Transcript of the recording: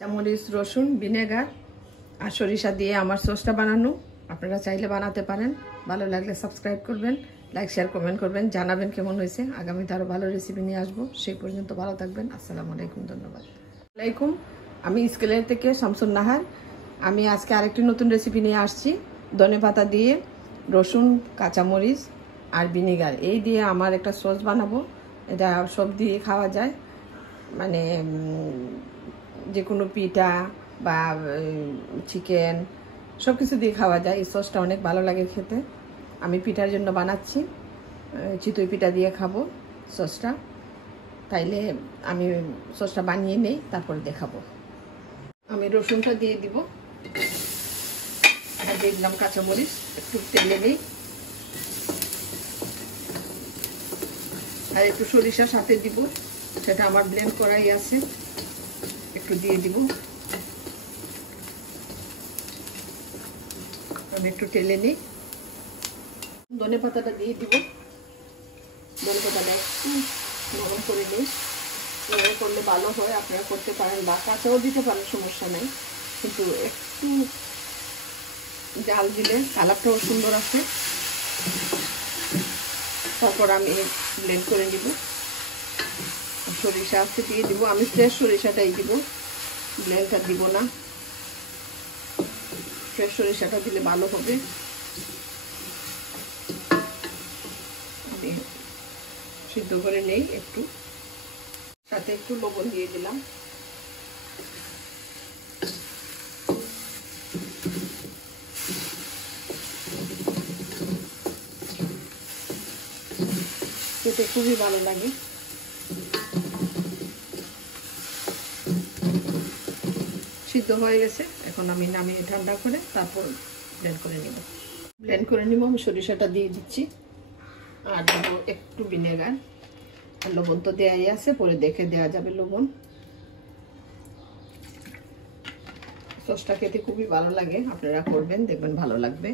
চামরিচ, রসুন, ভিনেগার আর সরিষা দিয়ে আমার সসটা বানানো। আপনারা চাইলে বানাতে পারেন। ভালো লাগলে সাবস্ক্রাইব করবেন, লাইক শেয়ার কমেন্ট করবেন, জানাবেন কেমন হয়েছে। আগামীতে আরও ভালো রেসিপি নিয়ে আসবো। সেই পর্যন্ত ভালো থাকবেন। আসসালামু আলাইকুম, ধন্যবাদ। আলাইকুম, আমি স্কেলের থেকে শামসুন নাহার। আমি আজকে আরেকটি নতুন রেসিপি নিয়ে আসছি। ধনেপাতা দিয়ে রসুন, কাঁচামরিচ আর ভিনেগার এই দিয়ে আমার একটা সস বানাবো। এটা সব দিয়ে খাওয়া যায়, মানে যে কোনো পিঠা বা চিকেন সব কিছু দিয়ে খাওয়া যায়। এই সসটা অনেক ভালো লাগে খেতে। আমি পিঠার জন্য বানাচ্ছি, চিতই পিঠা দিয়ে খাবো সসটা। তাইলে আমি সসটা বানিয়ে নেই, তারপরে দেখাবো। আমি রসুনটা দিয়ে দিব, আর দিয়ে দিলাম কাঁচামরিচ, একটু তেলে নেই, আর একটু সরিষার সাথে দিব, সেটা আমার ব্লেন্ড করাই আছে, একটু দিয়ে দিব। আমি একটু টেলে নিই। ধনে পাতাটা দিয়ে দিব। ধনে পাতাটা একটু নরম করে নিই, নরম করলে ভালো হয়। আপনারা করতে পারেন বা কাঁচাও দিতে পারেন, সমস্যা নেই, কিন্তু একটু জাল দিলে কালারটাও সুন্দর আসে। তারপর আমি ব্লেন্ড করে নিব। সরিষা আজকে দিয়ে দিব, আমি ফ্রেশ সরিষাটাই দিব, ব্লেন্ডটা দিব না। ফ্রেশ সরিষাটা দিলে ভালো হবে। আমি সিদ্ধ করে নেই একটু, সাথে একটু লবণ দিয়ে দিলাম। খেতে খুবই ভালো লাগে। সিদ্ধ হয়ে গেছে, এখন আমি নামিয়ে ঠান্ডা করে তারপর ব্লেন্ড করে নিব। আমি সরিষাটা দিয়ে দিচ্ছি, আর দেবো একটু ভিনেগার। লবণ তো দেওয়াই আছে, পরে দেখে দেওয়া যাবে লবণ। সসটা খেতে খুবই ভালো লাগে, আপনারা করবেন, দেখবেন ভালো লাগবে।